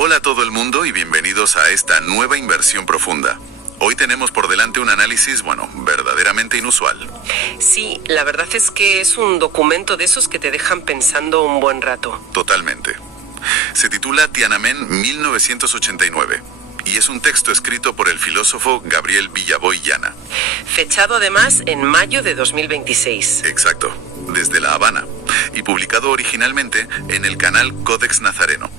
Hola a todo el mundo y bienvenidos a esta nueva inversión profunda. Hoy tenemos por delante un análisis, verdaderamente inusual. Sí, la verdad es que es un documento de esos que te dejan pensando un buen rato. Totalmente. Se titula Tiananmen 1989 y es un texto escrito por el filósofo Gabriel Villaboy Llana. Fechado además en mayo de 2026. Exacto, desde La Habana, y publicado originalmente en el canal Codex Nazareno.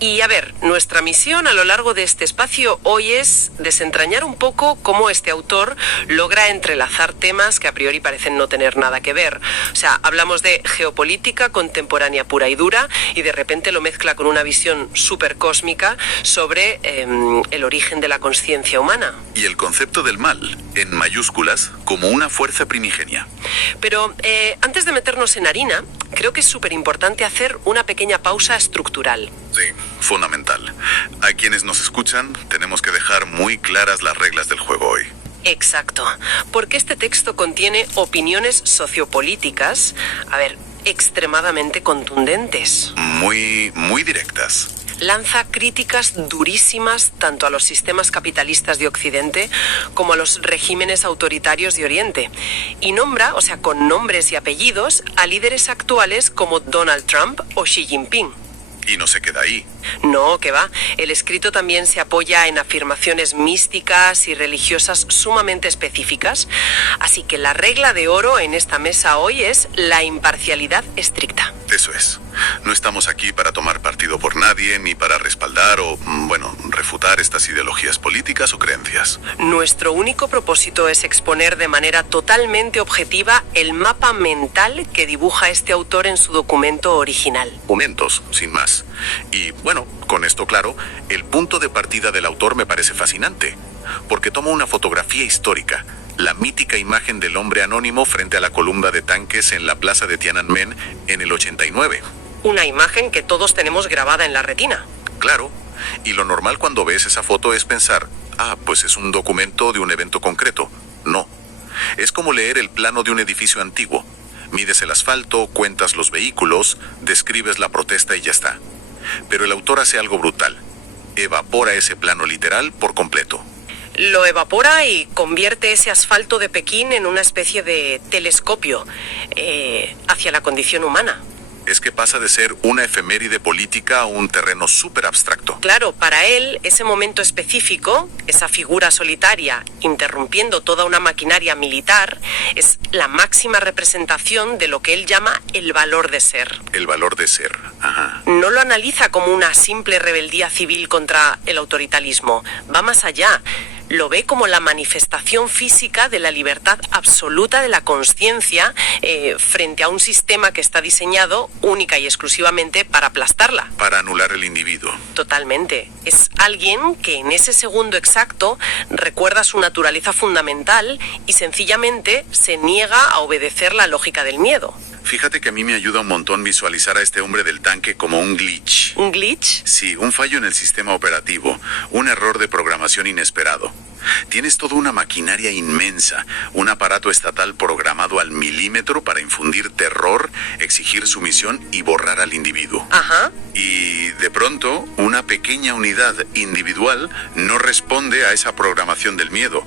Y a ver, nuestra misión a lo largo de este espacio hoy es desentrañar un poco cómo este autor logra entrelazar temas que a priori parecen no tener nada que ver. O sea, hablamos de geopolítica contemporánea pura y dura y de repente lo mezcla con una visión súper cósmica sobre el origen de la conciencia humana. Y el concepto del mal, en mayúsculas, como una fuerza primigenia. Pero antes de meternos en harina, creo que es súper importante hacer una pequeña pausa estructural. Sí, fundamental. A quienes nos escuchan, tenemos que dejar muy claras las reglas del juego hoy. Exacto, porque este texto contiene opiniones sociopolíticas, extremadamente contundentes. Muy directas. Lanza críticas durísimas tanto a los sistemas capitalistas de Occidente como a los regímenes autoritarios de Oriente. Y nombra, con nombres y apellidos, a líderes actuales como Donald Trump o Xi Jinping. Y no se queda ahí. No, que va. El escrito también se apoya en afirmaciones místicas y religiosas sumamente específicas. Así que la regla de oro en esta mesa hoy es la imparcialidad estricta. Eso es. No estamos aquí para tomar partido por nadie, ni para respaldar o, refutar estas ideologías políticas o creencias. Nuestro único propósito es exponer de manera totalmente objetiva el mapa mental que dibuja este autor en su documento original. Documentos, sin más. Y, con esto claro, el punto de partida del autor me parece fascinante, porque toma una fotografía histórica, la mítica imagen del hombre anónimo frente a la columna de tanques en la plaza de Tiananmen en el 89. Una imagen que todos tenemos grabada en la retina. Claro, y lo normal cuando ves esa foto es pensar, pues es un documento de un evento concreto. No, es como leer el plano de un edificio antiguo. Mides el asfalto, cuentas los vehículos, describes la protesta y ya está. Pero el autor hace algo brutal. Evapora ese plano literal por completo. Lo evapora y convierte ese asfalto de Pekín en una especie de telescopio hacia la condición humana. Es que pasa de ser una efeméride política a un terreno súper abstracto. Claro, para él, ese momento específico, esa figura solitaria, interrumpiendo toda una maquinaria militar, es la máxima representación de lo que él llama el valor de ser. El valor de ser, ajá. No lo analiza como una simple rebeldía civil contra el autoritarismo, va más allá. Lo ve como la manifestación física de la libertad absoluta de la conciencia frente a un sistema que está diseñado única y exclusivamente para aplastarla. Para anular el individuo. Totalmente. Es alguien que en ese segundo exacto recuerda su naturaleza fundamental y sencillamente se niega a obedecer la lógica del miedo. Fíjate que a mí me ayuda un montón visualizar a este hombre del tanque como un glitch. ¿Un glitch? Sí, un fallo en el sistema operativo, un error de programación inesperado. Tienes toda una maquinaria inmensa, un aparato estatal programado al milímetro para infundir terror, exigir sumisión y borrar al individuo. Ajá. Y de pronto, una pequeña unidad individual no responde a esa programación del miedo.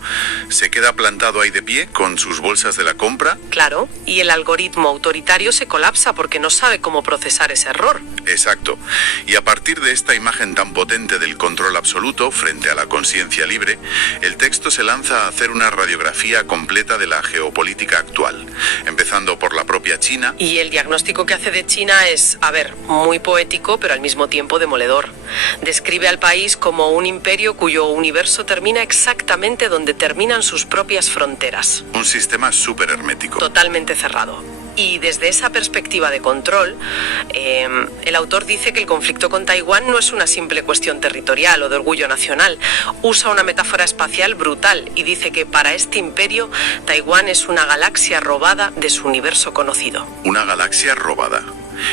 Se queda plantado ahí de pie con sus bolsas de la compra. Claro, y el algoritmo autoritario se colapsa porque no sabe cómo procesar ese error. Exacto. Y a partir de esta imagen tan potente del control absoluto frente a la conciencia libre, el texto se lanza a hacer una radiografía completa de la geopolítica actual, empezando por la propia China. Y el diagnóstico que hace de China es, muy poético, pero al mismo tiempo demoledor. Describe al país como un imperio cuyo universo termina exactamente donde terminan sus propias fronteras. Un sistema súper hermético. Totalmente cerrado. Y desde esa perspectiva de control, el autor dice que el conflicto con Taiwán no es una simple cuestión territorial o de orgullo nacional. Usa una metáfora espacial brutal y dice que para este imperio, Taiwán es una galaxia robada de su universo conocido. Una galaxia robada.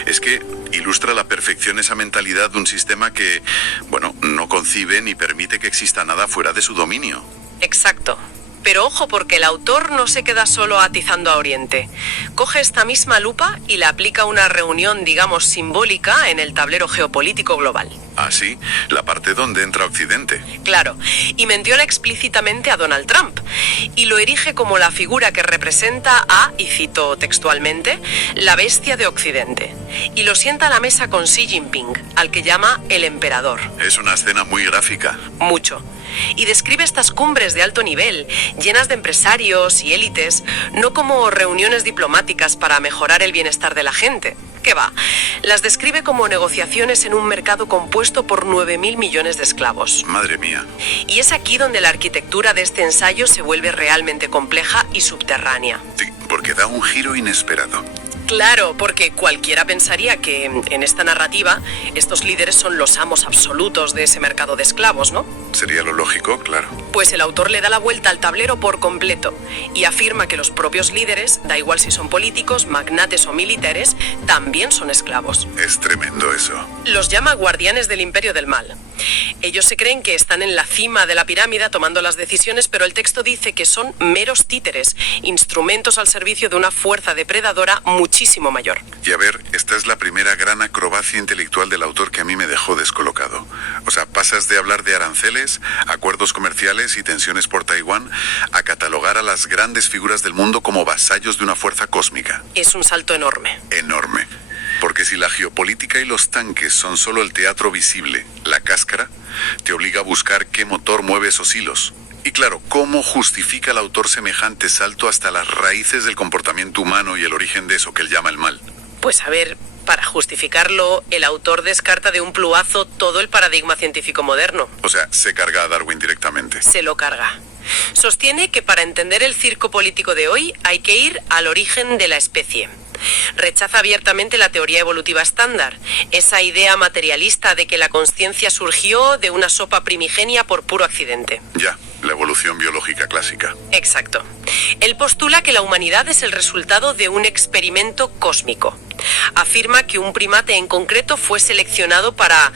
Es que ilustra a la perfección esa mentalidad de un sistema que, no concibe ni permite que exista nada fuera de su dominio. Exacto. Pero ojo, porque el autor no se queda solo atizando a Oriente. Coge esta misma lupa y la aplica a una reunión, digamos, simbólica en el tablero geopolítico global. Ah, sí, la parte donde entra Occidente. Claro, y menciona explícitamente a Donald Trump y lo erige como la figura que representa a, y cito textualmente, la bestia de Occidente. Y lo sienta a la mesa con Xi Jinping, al que llama el emperador. Es una escena muy gráfica. Mucho. Y describe estas cumbres de alto nivel, llenas de empresarios y élites, no como reuniones diplomáticas para mejorar el bienestar de la gente. ¿Qué va? Las describe como negociaciones en un mercado compuesto por 9.000 millones de esclavos. Madre mía. Y es aquí donde la arquitectura de este ensayo se vuelve realmente compleja y subterránea. Sí, porque da un giro inesperado. Claro, porque cualquiera pensaría que en esta narrativa estos líderes son los amos absolutos de ese mercado de esclavos, ¿no? Sería lo lógico, claro. Pues el autor le da la vuelta al tablero por completo y afirma que los propios líderes, da igual si son políticos, magnates o militares, también son esclavos. Es tremendo eso. Los llama guardianes del imperio del mal. Ellos se creen que están en la cima de la pirámide tomando las decisiones, pero el texto dice que son meros títeres, instrumentos al servicio de una fuerza depredadora muchísimo mayor. Y a ver, esta es la primera gran acrobacia intelectual del autor que a mí me dejó descolocado. O sea, pasas de hablar de aranceles, acuerdos comerciales y tensiones por Taiwán, a catalogar a las grandes figuras del mundo como vasallos de una fuerza cósmica. Es un salto enorme. Enorme. Porque si la geopolítica y los tanques son solo el teatro visible, la cáscara te obliga a buscar qué motor mueve esos hilos. Y claro, ¿cómo justifica el autor semejante salto hasta las raíces del comportamiento humano y el origen de eso que él llama el mal? Pues a ver, para justificarlo, el autor descarta de un plumazo todo el paradigma científico moderno. O sea, se carga a Darwin directamente. Se lo carga. Sostiene que para entender el circo político de hoy hay que ir al origen de la especie. Rechaza abiertamente la teoría evolutiva estándar, esa idea materialista de que la consciencia surgió de una sopa primigenia por puro accidente. Ya, la evolución biológica clásica. Exacto. Él postula que la humanidad es el resultado de un experimento cósmico. Afirma que un primate en concreto fue seleccionado para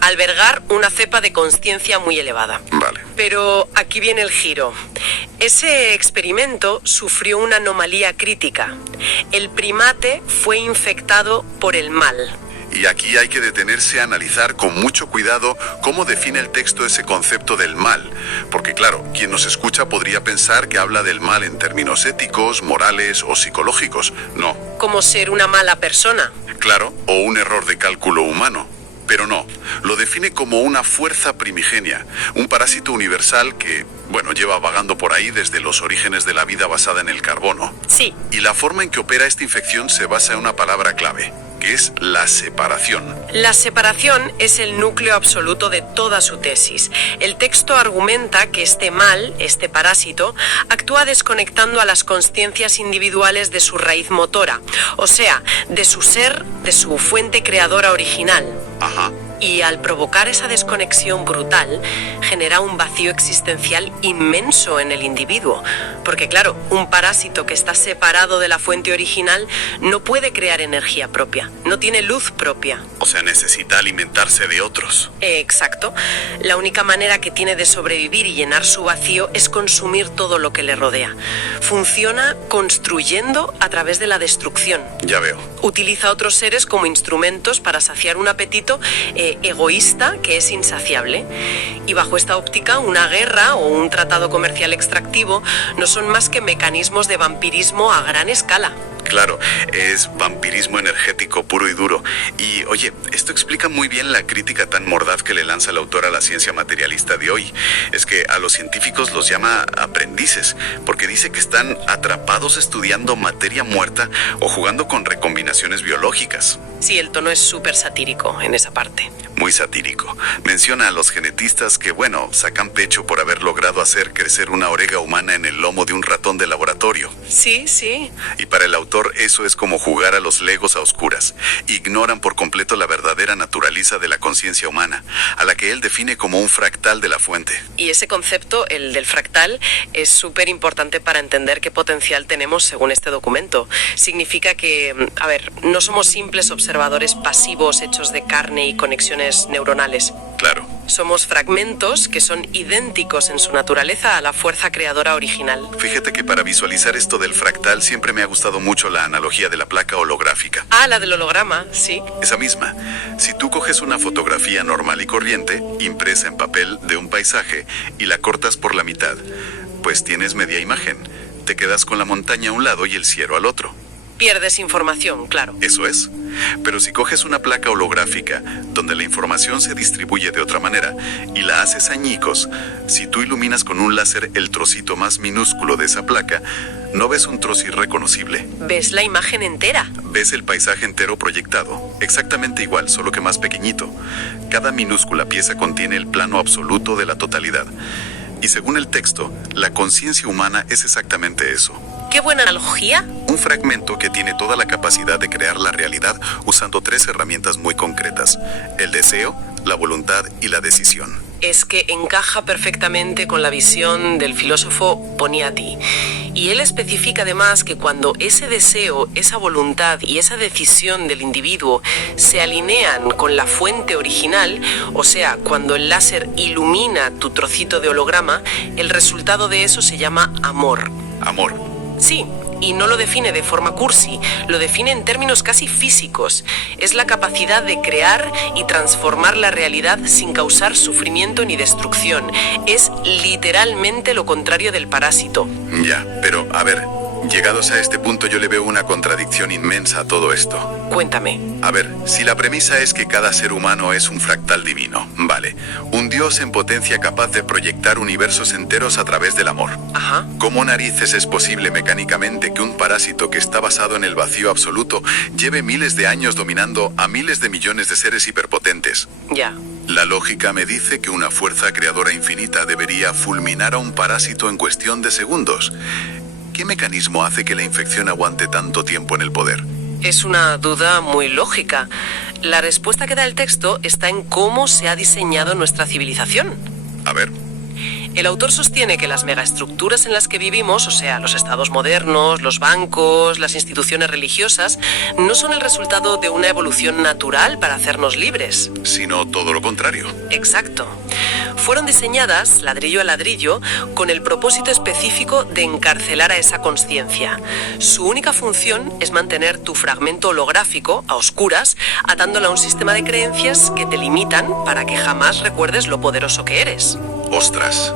albergar una cepa de consciencia muy elevada. Vale. Pero aquí viene el giro. Ese experimento sufrió una anomalía crítica. El primate fue infectado por el mal. Y aquí hay que detenerse a analizar con mucho cuidado cómo define el texto ese concepto del mal. Porque claro, quien nos escucha podría pensar que habla del mal en términos éticos, morales o psicológicos. No. Como ser una mala persona. Claro, o un error de cálculo humano. Pero no, lo define como una fuerza primigenia, un parásito universal que, bueno, lleva vagando por ahí desde los orígenes de la vida basada en el carbono. Sí. Y la forma en que opera esta infección se basa en una palabra clave, que es la separación. La separación es el núcleo absoluto de toda su tesis. El texto argumenta que este mal, este parásito, actúa desconectando a las consciencias individuales de su raíz motora, o sea, de su ser, de su fuente creadora original. Ajá. Y al provocar esa desconexión brutal, genera un vacío existencial inmenso en el individuo. Porque claro, un parásito que está separado de la fuente original no puede crear energía propia, no tiene luz propia. O sea, necesita alimentarse de otros. Exacto. La única manera que tiene de sobrevivir y llenar su vacío es consumir todo lo que le rodea. Funciona construyendo a través de la destrucción. Ya veo. Utiliza a otros seres como instrumentos para saciar un apetito egoísta que es insaciable. Y bajo esta óptica, una guerra o un tratado comercial extractivo no son más que mecanismos de vampirismo a gran escala. Claro, es vampirismo energético puro y duro. Y oye, esto explica muy bien la crítica tan mordaz que le lanza el autor a la ciencia materialista de hoy. Es que a los científicos los llama aprendices, porque dice que están atrapados estudiando materia muerta o jugando con recombinaciones biológicas. Sí, el tono es súper satírico en esa parte. Muy satírico. Menciona a los genetistas que, bueno, sacan pecho por haber logrado hacer crecer una orega humana en el lomo de un ratón de laboratorio. Sí, sí. Y para el autor eso es como jugar a los legos a oscuras. Ignoran por completo la verdadera naturaleza de la conciencia humana, a la que él define como un fractal de la fuente. Y ese concepto, el del fractal, es súper importante para entender qué potencial tenemos según este documento. Significa que, a ver, no somos simples observadores pasivos hechos de carne y conexiones neuronales. Claro. Somos fragmentos que son idénticos en su naturaleza a la fuerza creadora original. Fíjate que para visualizar esto del fractal siempre me ha gustado mucho la analogía de la placa holográfica. Ah, la del holograma, sí. Esa misma. Si tú coges una fotografía normal y corriente, impresa en papel de un paisaje, y la cortas por la mitad, pues tienes media imagen. Te quedas con la montaña a un lado y el cielo al otro. Pierdes información, claro. Eso es. Pero si coges una placa holográfica, donde la información se distribuye de otra manera, y la haces añicos, si tú iluminas con un láser el trocito más minúsculo de esa placa, no ves un trozo irreconocible. Ves la imagen entera. Ves el paisaje entero proyectado, exactamente igual, solo que más pequeñito. Cada minúscula pieza contiene el plano absoluto de la totalidad. Y según el texto, la conciencia humana es exactamente eso. ¡Qué buena analogía! Un fragmento que tiene toda la capacidad de crear la realidad usando 3 herramientas muy concretas: el deseo, la voluntad y la decisión. Es que encaja perfectamente con la visión del filósofo Poniati. Y él especifica además que cuando ese deseo, esa voluntad y esa decisión del individuo se alinean con la fuente original, o sea, cuando el láser ilumina tu trocito de holograma, el resultado de eso se llama amor. Amor. Sí, y no lo define de forma cursi, lo define en términos casi físicos. Es la capacidad de crear y transformar la realidad sin causar sufrimiento ni destrucción. Es literalmente lo contrario del parásito. Ya, pero a ver, llegados a este punto yo le veo una contradicción inmensa a todo esto. Cuéntame. A ver, si la premisa es que cada ser humano es un fractal divino, vale, un Dios en potencia capaz de proyectar universos enteros a través del amor. Ajá. ¿Cómo narices es posible mecánicamente que un parásito que está basado en el vacío absoluto lleve miles de años dominando a miles de millones de seres hiperpotentes? Ya. La lógica me dice que una fuerza creadora infinita debería fulminar a un parásito en cuestión de segundos. ¿Qué mecanismo hace que la infección aguante tanto tiempo en el poder? Es una duda muy lógica. La respuesta que da el texto está en cómo se ha diseñado nuestra civilización. A ver. El autor sostiene que las megaestructuras en las que vivimos, o sea, los estados modernos, los bancos, las instituciones religiosas, no son el resultado de una evolución natural para hacernos libres. Sino todo lo contrario. Exacto. Fueron diseñadas, ladrillo a ladrillo, con el propósito específico de encarcelar a esa consciencia. Su única función es mantener tu fragmento holográfico a oscuras, atándolo a un sistema de creencias que te limitan para que jamás recuerdes lo poderoso que eres. Ostras,